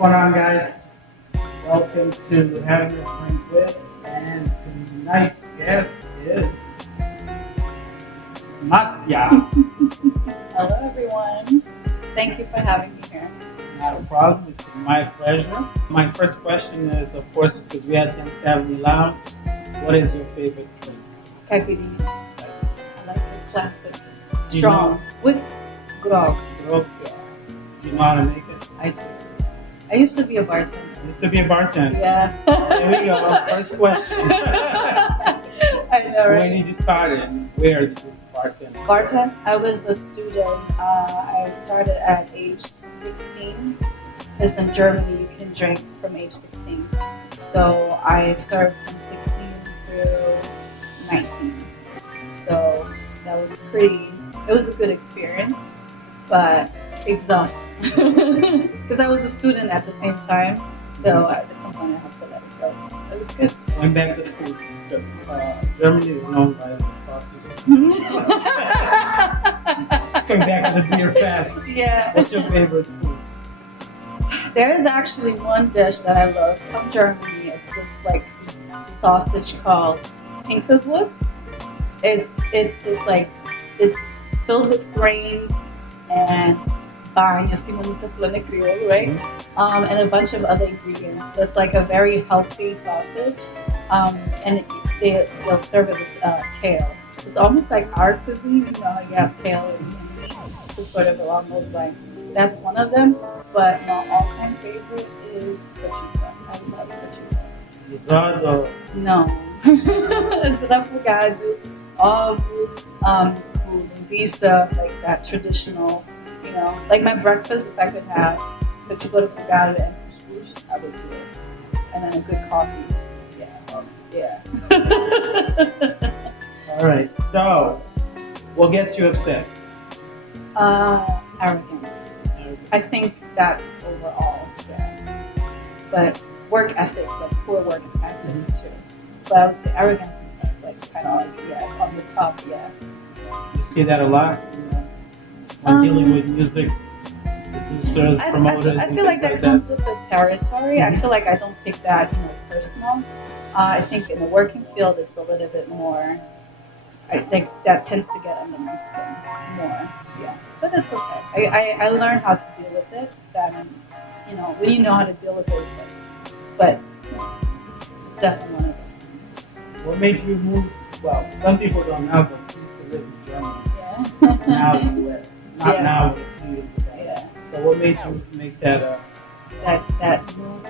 going on, guys? Welcome to Having a Drink With, and tonight's guest is Marcia. Hello, everyone. Thank you for having me here. Not a problem, it's my pleasure. My first question is, of course, because we had 1070 Lounge, what is your favorite drink? Caipirinha. I like it classic, Do you strong, know- with grog. Bro, Yeah, do you know how to make it? I do. I used to be a bartender. I used to be a bartender. Yeah. There we go, first question. I know, When right? did you start and where did you bartend? Bartend. I was a student. I started at age 16 because in Germany you can drink from age 16. So I served from 16 through 19. So that was it was a good experience, but exhausting. Because I was a student at the same time. So at some point I had to let it go. It was good. Went back to food because Germany is known by the sausages. Just going back to the beer fest. Yeah. What's your favorite food? There is actually one dish that I love from Germany. It's this like sausage called Pinkelwurst. It's this like it's filled with grains and bang, assim muito falando crioulo, right? And a bunch of other ingredients. So it's like a very healthy sausage. And they'll serve it with kale. So it's almost like our cuisine, you know how you have kale and meat. So sort of along those lines. That's one of them. But my all-time favorite is Catchupinha. I love Catchupinha. Risotto. No. It's refogado, ovo, com linguiça, like that traditional, you know. Like my breakfast, if I could have Catchupinha refogado and couscous, I would do it. And then a good coffee. Yeah. All right. So, what gets you upset? Arrogance. I think that's overall, yeah. But work ethics, like poor work ethics too. But I would say arrogance is like kind of like, yeah, it's on the top, yeah. You see that a lot, you know, when dealing with music producers, promoters. I and feel like things that comes with the territory. I Mhm. feel like I don't take that, personal. I think in the working field, it's a little bit more. I think that tends to get under my skin more. Yeah, but it's okay. I learned how to deal with it. Then, when you know how to deal with it, it's like, but it's definitely one of those things. What made you move? Well, some people don't know, but you used to live in Germany. Yeah. Now in the US. Not Yeah. now, but a few years ago. Yeah. So what made you make that That move.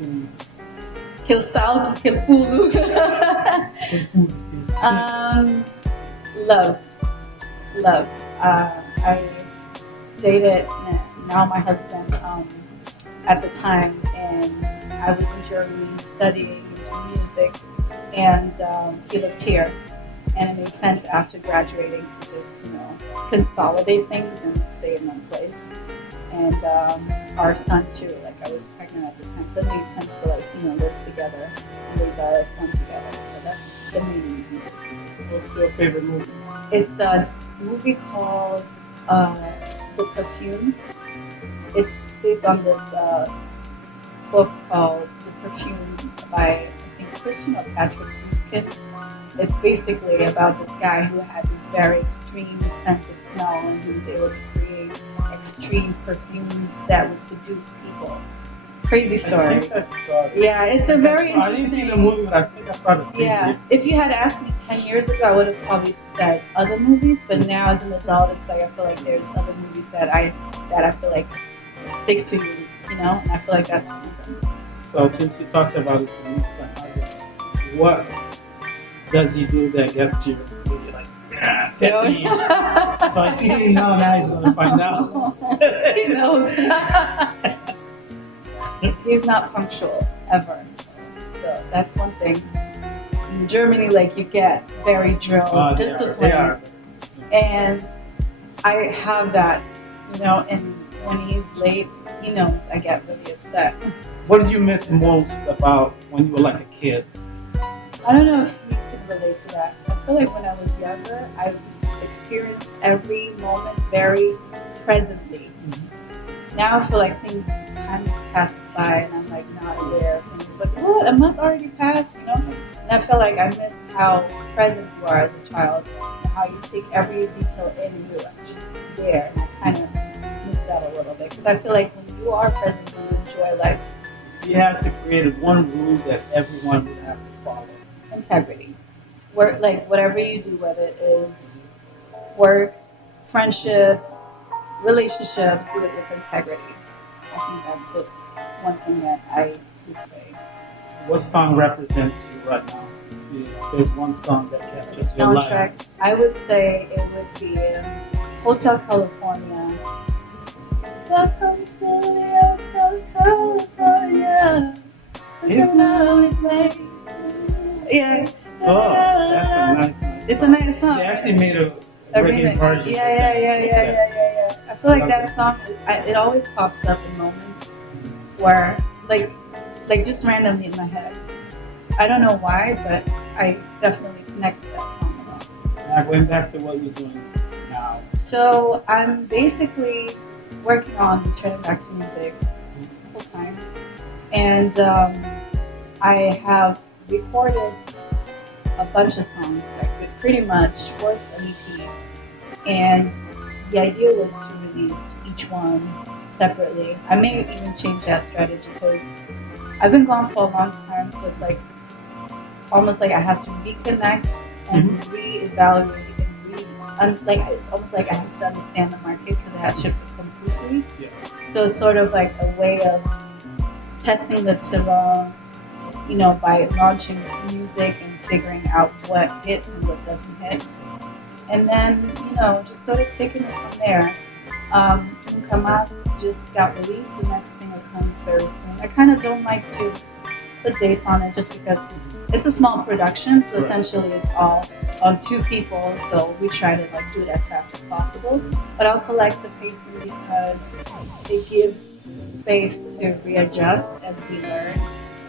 mm, Que eu salto, que eu pulo. good food scene? Love. I dated now my husband at the time, and I was in Germany studying into music, and he lived here, and it made sense after graduating to just consolidate things and stay in one place. And our son too, like I was pregnant at the time, so it made sense to live together and raise our son together. So that's the main reason. What's your favorite movie? It's a movie called The Perfume. It's based on this book called The Perfume by, I think, Christian or Patrick Zuskin. It's basically about this guy who had this very extreme sense of smell, and he was able to create extreme perfumes that would seduce people. Crazy I story. think I saw it. Yeah, it's a very I didn't see interesting. the movie, but I think I saw the preview. Yeah, if you had asked me 10 years ago, I would have probably said other movies. But now, as an adult, it's like I feel like there's other movies that I feel like stick to you, and I feel like that's one of them. So since you talked about this, what does he do that gets you really like, get me? So if he didn't know, now he's gonna find out. He knows. He's not punctual ever. So that's one thing. In Germany, like you get very drilled, disciplined. They are. And I have that, and when he's late, he knows I get really upset. What did you miss most about when you were like a kid? I don't know if you can relate to that. I feel like when I was younger, I experienced every moment very presently. now I feel like time just passes by and I'm like not aware of things. It's like, what? A month already passed, you know? And I feel like I miss how present you are as a child and how you take every detail in and you're just there. And I kind of miss that a little bit because I feel like when you are present, you enjoy life. If you had to create one rule that everyone would have to follow. Integrity. Work, like whatever you do, whether it is work, friendship, relationships, do it with integrity. I think that's one thing that I would say. What song represents you right now? If there's one song that captures your life. Soundtrack, I would say it would be Hotel California. Welcome to the Hotel California. Such a lovely place. Yeah. Oh, that's a nice It's song. a nice song. They actually made a remix. version. Yeah. I feel like that song, it always pops up in moments where, like just randomly in my head. I don't know why, but I definitely connect with that song a lot. Now, going back to what you're doing now. So I'm basically working on returning back to music full time, and I have recorded a bunch of songs, like pretty much worth an EP, and the idea was to release each one separately. I may even change that strategy because I've been gone for a long time, so it's like almost like I have to reconnect and reevaluate and it's almost like I have to understand the market because it has shifted completely. Yeah. So it's sort of like a way of testing the terrain, by launching music and figuring out what hits and what doesn't hit. And then, just sort of taking it from there. Nunca Mas just got released. The next single comes very soon. I kind of don't like to put dates on it just because it's a small production, so essentially it's all on two people, so we try to do it as fast as possible. But I also like the pacing because it gives space to readjust as we learn.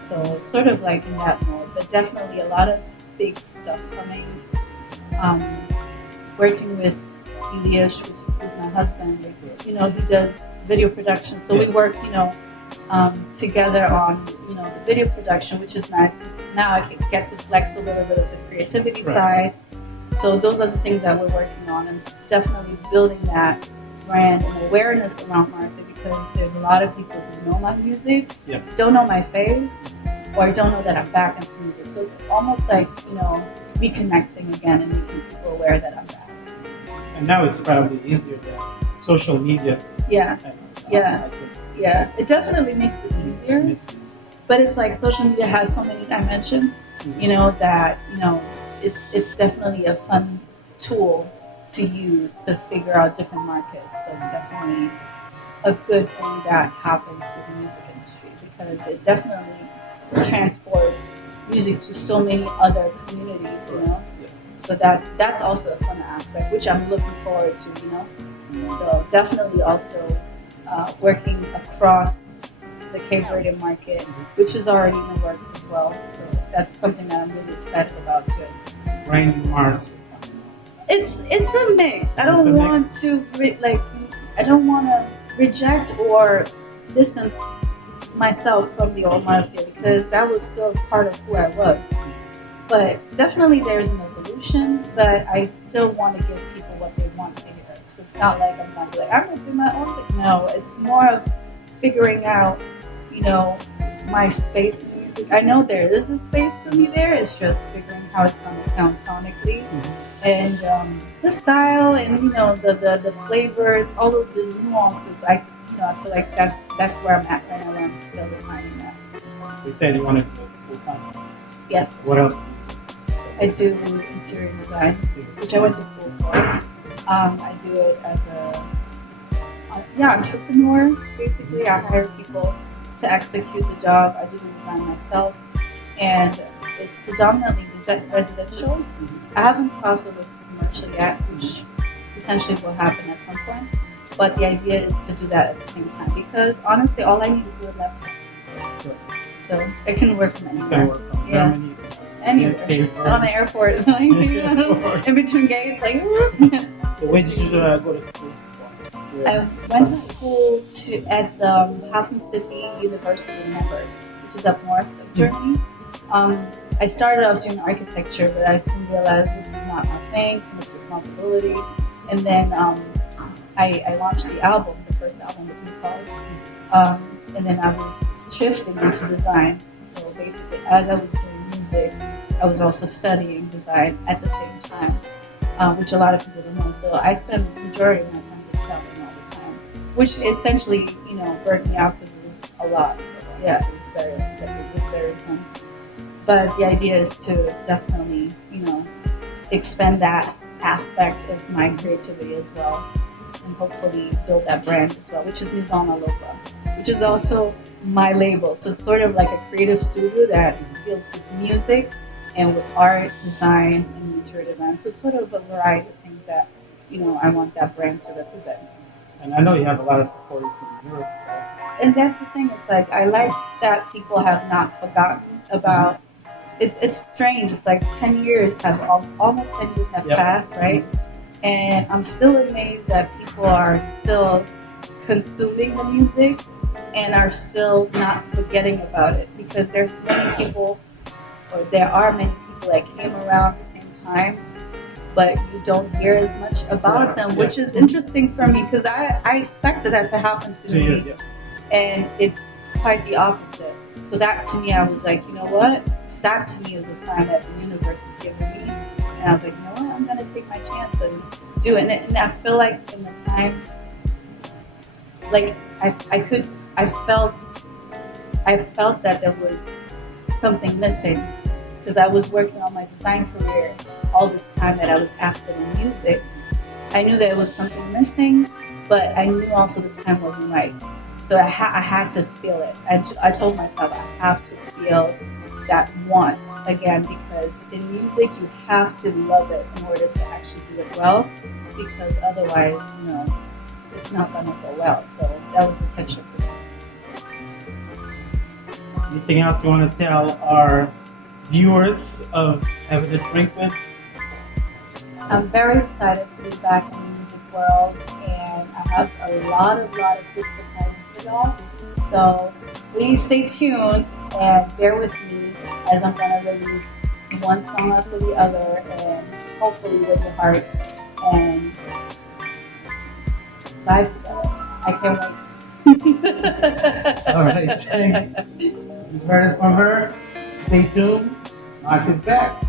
So it's sort of like in that mode, but definitely a lot of big stuff coming. Working with Elias, who's my husband, he does video production, so we work, together on, the video production, which is nice because now I can get to flex a little bit of the creativity side. So those are the things that we're working on, and definitely building that brand and awareness around Marcia because there's a lot of people who know my music, don't know my face, or don't know that I'm back into music. So it's almost like, reconnecting again and making people aware that I'm back. And now it's probably easier than social media. Yeah. It definitely makes it easier. But it's like social media has so many dimensions, that, it's definitely a fun tool to use to figure out different markets. So it's definitely a good thing that happens to the music industry because it definitely transports music to so many other communities, So that's also a fun aspect, which I'm looking forward to, So definitely also working across the Cape Verdean market, which is already in the works as well. So that's something that I'm really excited about too. Brand new Marcia. It's a mix. I don't want to reject or distance myself from the old Marcia because that was still part of who I was. But definitely there's an evolution, but I still want to give people what they want to hear. So it's not like I'm going to be like, I'm going to do my own thing. No, it's more of figuring out, my space in music. I know there is a space for me there. It's just figuring how it's going to sound sonically. And the style and, the flavors, all those little nuances. I feel like that's where I'm at right now, where I'm still refining that. So you said you wanted to do it full time. Yes. What else do I do interior design, which I went to school for. I do it as a entrepreneur. Basically, I hire people to execute the job. I do the design myself, and it's predominantly residential. I haven't crossed over to commercial yet, which essentially will happen at some point. But the idea is to do that at the same time because honestly, all I need is a laptop. So it can work from anywhere. you can work from Germany? Anywhere. On the airport. In between gates, So where did you go to school? I went to school at the Hafen City University in Hamburg, which is up north of Germany. I started off doing architecture, but I soon realized this is not my thing, too much responsibility. And then I launched the first album with Nicole's. And then I was shifting into design. So basically, as I was doing music, I was also studying design at the same time, which a lot of people don't know. So I spent the majority of my time just traveling all the time, which essentially, burnt me out because it was a lot. So yeah, it was very intense. But the idea is to definitely, expand that aspect of my creativity as well, and hopefully build that brand as well, which is Maison Alopa, which is also my label. So it's sort of like a creative studio that deals with music and with art, design, and interior design. So it's sort of a variety of things that, I want that brand to represent. And I know you have a lot of supporters in Europe. So. And that's the thing. It's like I like that people have not forgotten about. It's strange. It's like 10 years almost 10 years have passed, right? And I'm still amazed that people are still consuming the music and are still not forgetting about it, because there are many people that came around the same time, but you don't hear as much about them, which is interesting for me because I expected that to happen to me, and it's quite the opposite. So that to me, I was like, you know what? That to me is a sign that the universe is giving me. And I was like, you know what? I'm going to take my chance and do it. And I feel like in the times, like I felt that there was something missing, because I was working on my design career all this time that I was absent in music. I knew there was something missing, but I knew also the time wasn't right. So I had to feel it. I told myself I have to feel that want again, because in music you have to love it in order to actually do it well, because otherwise, it's not going to go well. So that was essential for me. Anything else you want to tell our viewers of Having a Drink With? I'm very excited to be back in the music world, and I have a lot of good surprises for y'all. So please stay tuned and bear with me as I'm going to release one song after the other, and hopefully win your heart and vibe together. I can't wait. All right, thanks. You heard it from her. Stay tuned. Marcia's back.